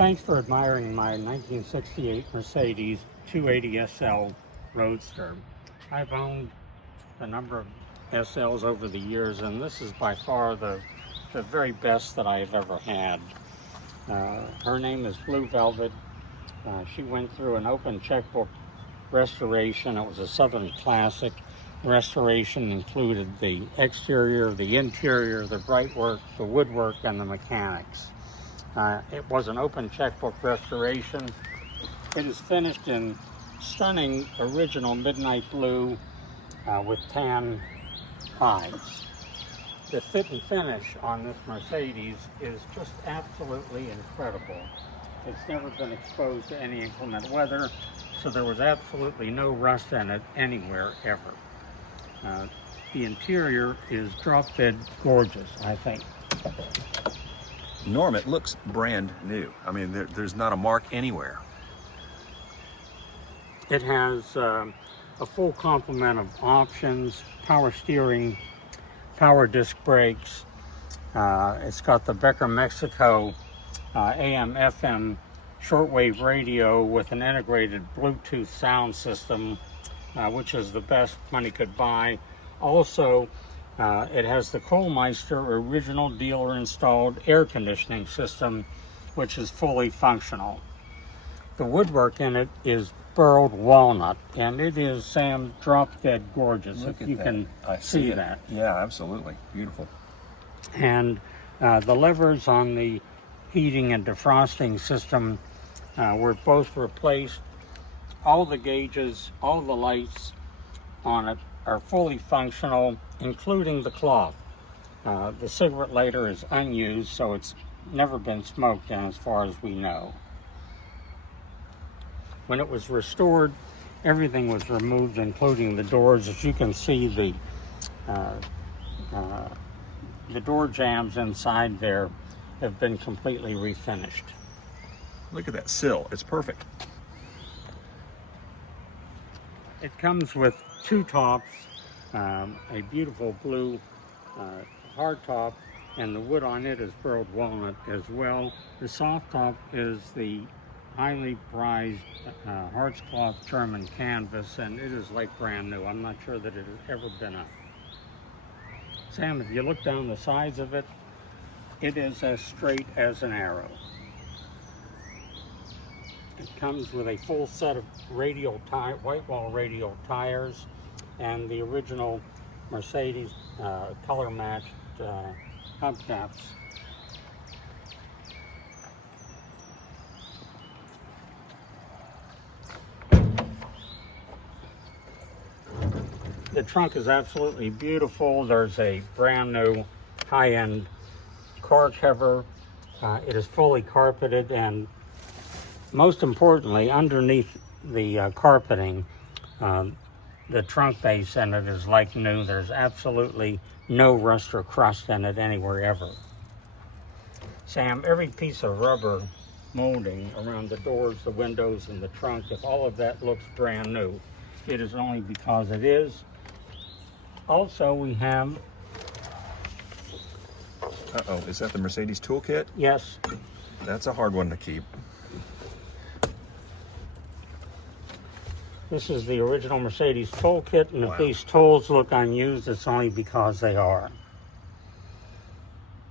Thanks for admiring my 1968 Mercedes 280 SL Roadster. I've owned a number of SLs over the years, and this is by far the very best that I have ever had. Her name is Blue Velvet. She went through an open checkbook restoration. It was a Southern Classic. Restoration included the exterior, the interior, the brightwork, the woodwork, and the mechanics. It was an open checkbook restoration. It is finished in stunning original midnight blue with tan hides. The fit and finish on this Mercedes is just absolutely incredible. It's never been exposed to any inclement weather, so there was absolutely no rust in it anywhere ever. The interior is drop-dead gorgeous, I think. Norm, it looks brand new. I mean, there's not a mark anywhere. It has a full complement of options: power steering, power disc brakes. It's got the Becker Mexico AM/FM shortwave radio with an integrated Bluetooth sound system, which is the best money could buy. Also, it has the Kohlmeister original dealer installed air conditioning system, which is fully functional. The woodwork in it is burled walnut, and it is, Sam, drop dead gorgeous. Look if at you that. can I see it. that. Yeah, absolutely. Beautiful. And the levers on the heating and defrosting system were both replaced. All the gauges, all the lights on it are fully functional, including the cloth. The cigarette lighter is unused, so it's never been smoked in as far as we know. When it was restored, everything was removed, including the doors. As you can see, the door jambs inside there have been completely refinished. Look at that sill. It's perfect. It comes with two tops, a beautiful blue hardtop, and the wood on it is burled walnut as well. The soft top is the highly prized Hart's cloth German canvas, and it is like brand new. I'm not sure that it has ever been up. Sam, if you look down the sides of it, it is as straight as an arrow. It comes with a full set of white wall radial tires and the original Mercedes color matched hubcaps. The trunk is absolutely beautiful. There's a brand new high-end car cover. It is fully carpeted, and most importantly, underneath the carpeting, the trunk base in it is like new. There's absolutely no rust or crust in it anywhere ever. Sam, every piece of rubber molding around the doors, the windows, and the trunk, if all of that looks brand new, it is only because it is. Also, we have... Uh-oh, is that the Mercedes toolkit? Yes. That's a hard one to keep. This is the original Mercedes toolkit, and Wow. if these tools look unused, it's only because they are.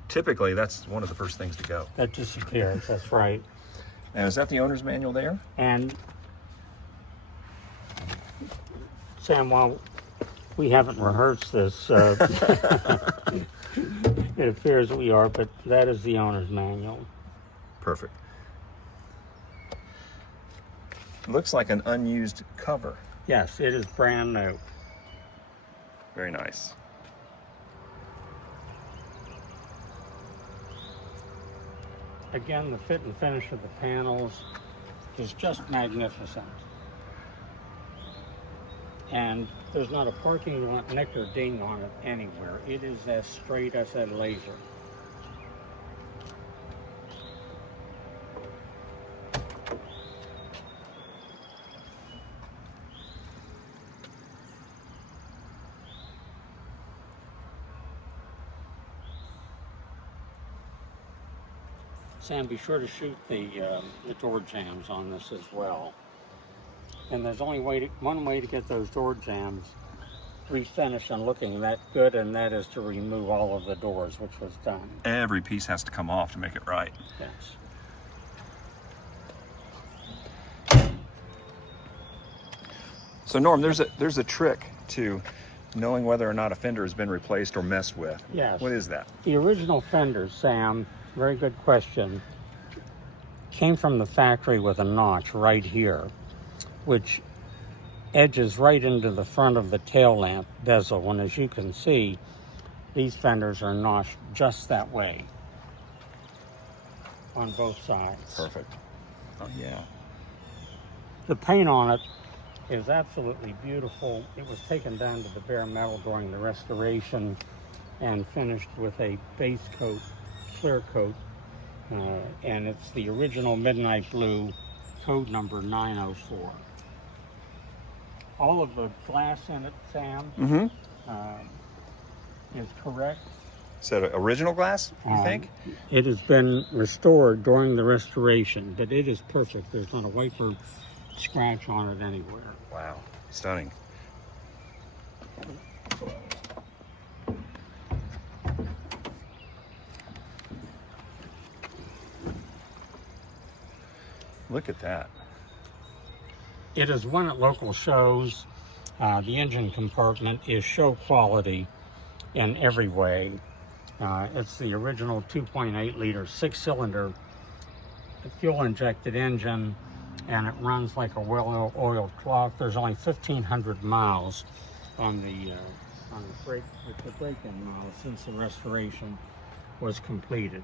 Typically, that's one of the first things to go. That disappears, that's right. Now, is that the owner's manual there? And Sam, while we haven't rehearsed this, it appears we are, but that is the owner's manual. Perfect. Looks like an unused cover. Yes, it is brand new. Very nice. Again, the fit and finish of the panels is just magnificent. And there's not a parking lot nick or ding on it anywhere. It is as straight as a laser. Sam, be sure to shoot the door jambs on this as well. And there's only one way to get those door jambs refinished and looking that good, and that is to remove all of the doors, which was done. Every piece has to come off to make it right. Yes. So Norm, there's a trick to knowing whether or not a fender has been replaced or messed with. Yes. What is that? The original fenders, Sam, very good question, came from the factory with a notch right here, which edges right into the front of the tail lamp bezel. And as you can see, these fenders are notched just that way on both sides. Perfect. Oh yeah. The paint on it is absolutely beautiful. It was taken down to the bare metal during the restoration and finished with a base coat, clear coat, and it's the original midnight blue, code number 904. All of the glass in it, Sam, is correct. Is that original glass, you think? It has been restored during the restoration, but it is perfect. There's not a wiper scratch on it anywhere. Wow, stunning. Look at that. It is won at local shows. The engine compartment is show quality in every way. It's the original 2.8 liter 6-cylinder fuel injected engine, and it runs like a well-oiled clock. There's only 1,500 miles on the break-in miles since the restoration was completed.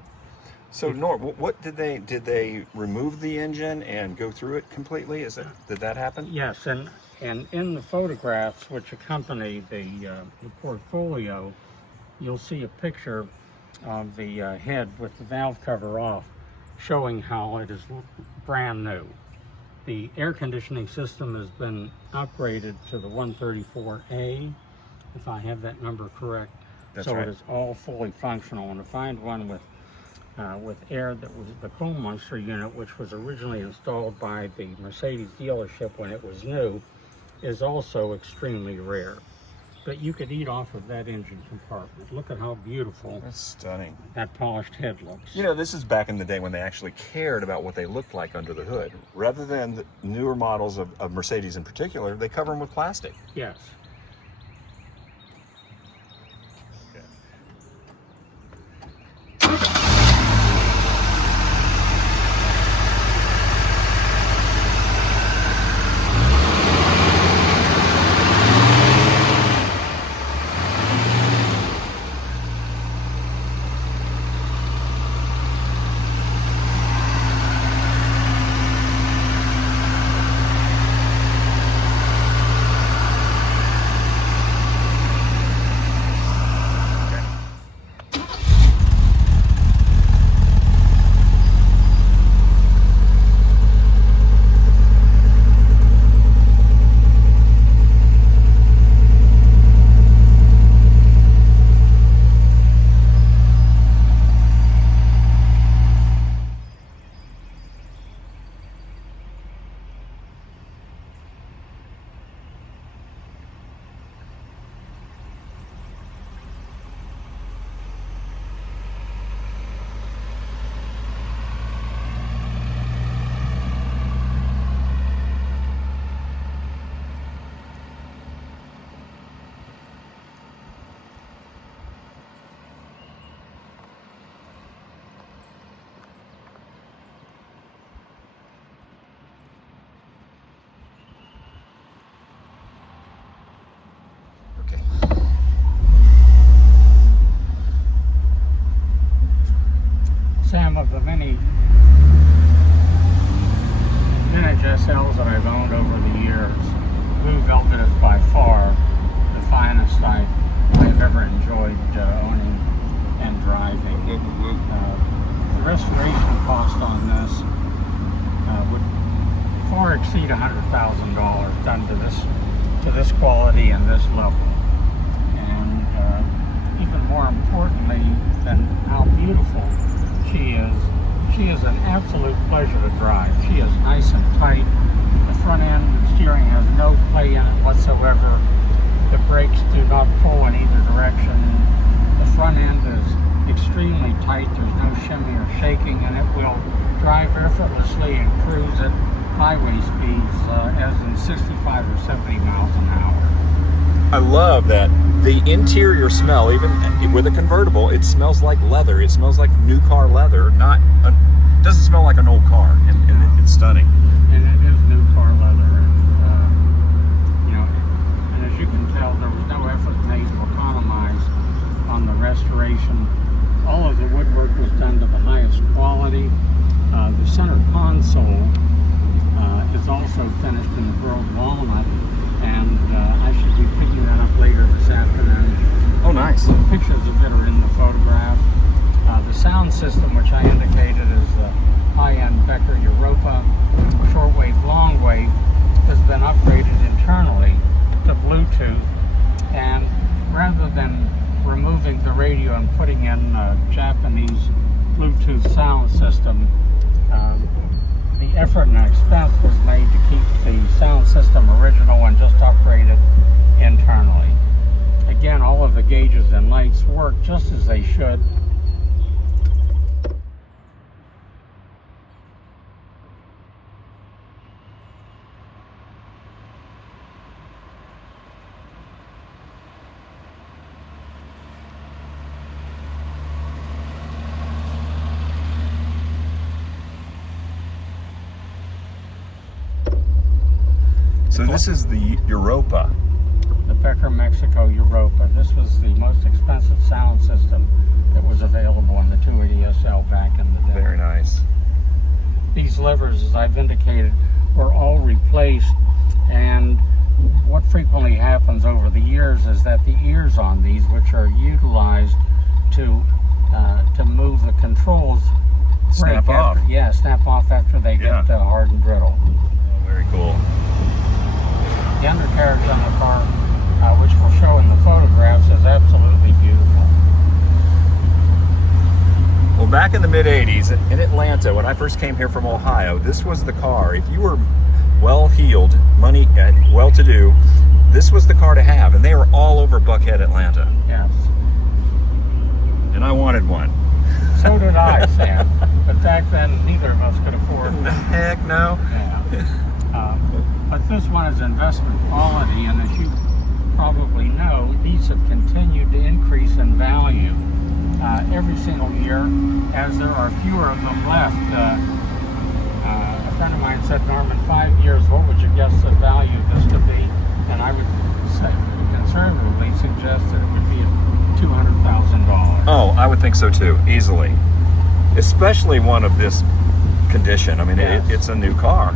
So Norm, what did they remove the engine and go through it completely? Did that happen? Yes, and in the photographs which accompany the portfolio, you'll see a picture of the head with the valve cover off, showing how it is brand new. The air conditioning system has been upgraded to the 134A, if I have that number correct. That's so right. It is all fully functional. And to find one with air that was the Coal Monster unit, which was originally installed by the Mercedes dealership when it was new, is also extremely rare. But you could eat off of that engine compartment. Look at how beautiful That's stunning. that polished head looks. You know, this is back in the day when they actually cared about what they looked like under the hood. Rather than the newer models of Mercedes in particular, they cover them with plastic. Yes. Okay. Sam, of the many vintage SLs that I've owned over the years, Blue Velvet is by far the finest I've ever enjoyed owning and driving. The restoration cost on this would far exceed $100,000 done to this quality and this level. And even more importantly than how beautiful she is, She is an absolute pleasure to drive. She is nice and tight. The front end steering has no play in it whatsoever. The brakes do not pull in either direction. The front end is extremely tight. There's no shimmy or shaking, and it will drive effortlessly and cruise at highway speeds as in 65 or 70 miles an hour. I love that the interior smell, even with a convertible, it smells like leather. It smells like new car leather. It doesn't smell like an old car, and it's stunning. And it is new car leather, and and as you can tell, there was no effort made to economize on the restoration. All of the woodwork was done to the highest quality. The center console is also finished in the burled walnut, and I should be picking that up later this afternoon. Oh, nice. Pictures of it are in the photograph. The sound system, which I indicated is the high-end Becker Europa shortwave longwave, has been upgraded internally to Bluetooth, and rather than removing the radio and putting in a Japanese Bluetooth sound system, the effort and expense was made to keep the sound system original and just upgrade it internally. Again, all of the gauges and lights work just as they should. So this is the Europa. The Becker Mexico Europa. This was the most expensive sound system that was available in the 280SL back in the day. Very nice. These levers, as I've indicated, were all replaced, and what frequently happens over the years is that the ears on these, which are utilized to move the controls, Snap off. Snap off after they get hard and brittle. Oh, very cool. The undercarriage on the car, which we'll show in the photographs, is absolutely beautiful. Well, back in the mid-'80s in Atlanta, when I first came here from Ohio, this was the car. If you were well-heeled, well-to-do, this was the car to have, and they were all over Buckhead, Atlanta. Yes. And I wanted one. So did I, Sam. But back then, neither of us could afford one. Heck no. Yeah. But this one is investment quality, and as you probably know, these have continued to increase in value every single year, as there are fewer of them left. A friend of mine said, Norman, 5 years, what would you guess the value of this to be? And I would say, conservatively suggest that it would be $200,000. Oh, I would think so too, easily. Especially one of this condition. I mean, Yes. it's a new car.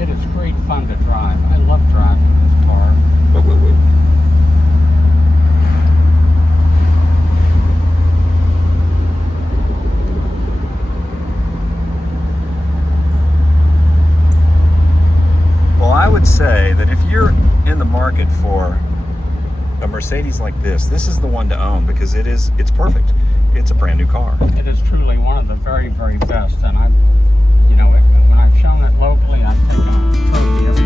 It is great fun to drive. I love driving this car. Whoa. Well, I would say that if you're in the market for a Mercedes like this is the one to own, because it's perfect. It's a brand new car. It is truly one of the very, very best, and when I've shown it locally, I've taken a trophy every